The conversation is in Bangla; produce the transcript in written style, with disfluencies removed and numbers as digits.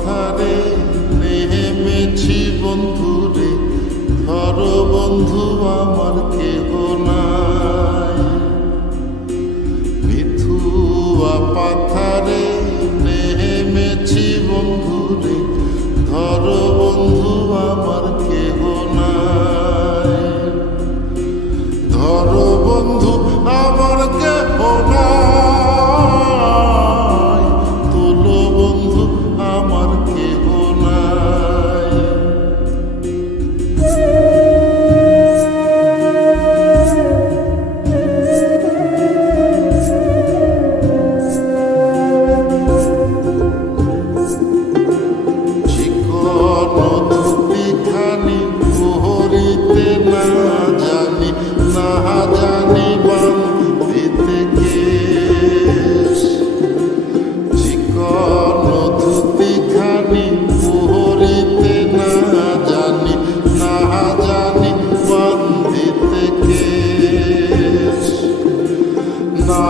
পাথারে নেমেছি বন্ধুরে, ধরো বন্ধু আমার কেহ নাই। মিথুয়া পাথারে নেমেছি বন্ধুরে, ধরো বন্ধু আমার কেহ নাই। ধরো বন্ধু আমার কেহ নাই, তোলো বন্ধু আমার কেহ নাই। চিকন ধুতিখানি পহরিতে না জানি বান্ধিতে কেশ। চিকন ধুতিখানি পহরিতে না জানি বান্ধিতে কেশ। না